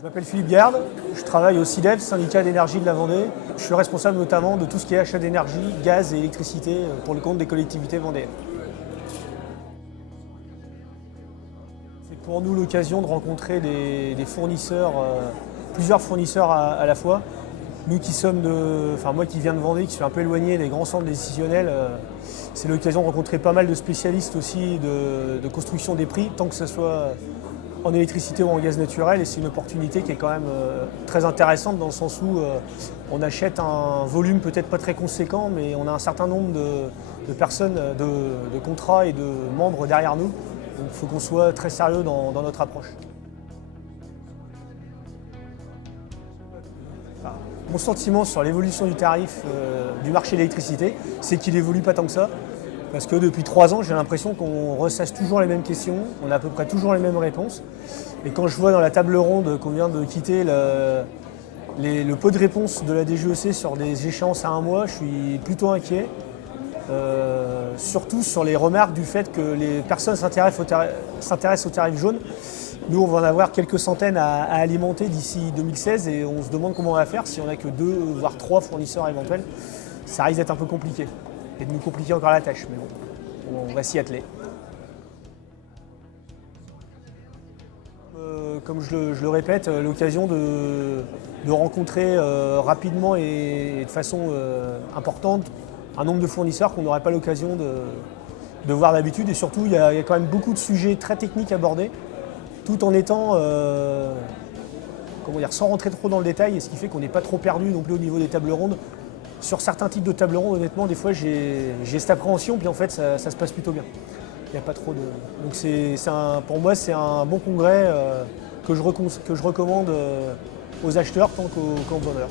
Je m'appelle Philippe Garde, je travaille au CIDEV, syndicat d'énergie de la Vendée. Je suis responsable notamment de tout ce qui est achat d'énergie, gaz et électricité pour le compte des collectivités vendéennes. C'est pour nous l'occasion de rencontrer des fournisseurs, plusieurs fournisseurs à la fois. Nous qui sommes moi qui viens de Vendée, qui suis un peu éloigné des grands centres décisionnels, c'est l'occasion de rencontrer pas mal de spécialistes aussi de construction des prix, tant que ce soit en électricité ou en gaz naturel, et c'est une opportunité qui est quand même très intéressante dans le sens où on achète un volume peut-être pas très conséquent, mais on a un certain nombre de personnes, de contrats et de membres derrière nous. Donc il faut qu'on soit très sérieux dans notre approche. Mon sentiment sur l'évolution du tarif du marché de l'électricité, c'est qu'il évolue pas tant que ça. Parce que depuis 3 ans, j'ai l'impression qu'on ressasse toujours les mêmes questions, on a à peu près toujours les mêmes réponses. Et quand je vois dans la table ronde qu'on vient de quitter le peu de réponses de la DGEC sur des échéances à 1 mois, je suis plutôt inquiet. Surtout sur les remarques du fait que les personnes s'intéressent au tarif jaune. Nous, on va en avoir quelques centaines à alimenter d'ici 2016 et on se demande comment on va faire si on n'a que 2 voire 3 fournisseurs éventuels. Ça risque d'être un peu compliqué et de nous compliquer encore la tâche, mais bon, on va s'y atteler. Comme je le répète, l'occasion de rencontrer rapidement et de façon importante un nombre de fournisseurs qu'on n'aurait pas l'occasion de voir d'habitude. Et surtout, il y a quand même beaucoup de sujets très techniques abordés, tout en étant, sans rentrer trop dans le détail, et ce qui fait qu'on n'est pas trop perdu non plus au niveau des tables rondes. Sur certains types de tables rondes, honnêtement, des fois j'ai cette appréhension, puis en fait ça se passe plutôt bien. Il n'y a pas trop de. Donc pour moi, c'est un bon congrès que je recommande aux acheteurs tant qu'aux vendeurs.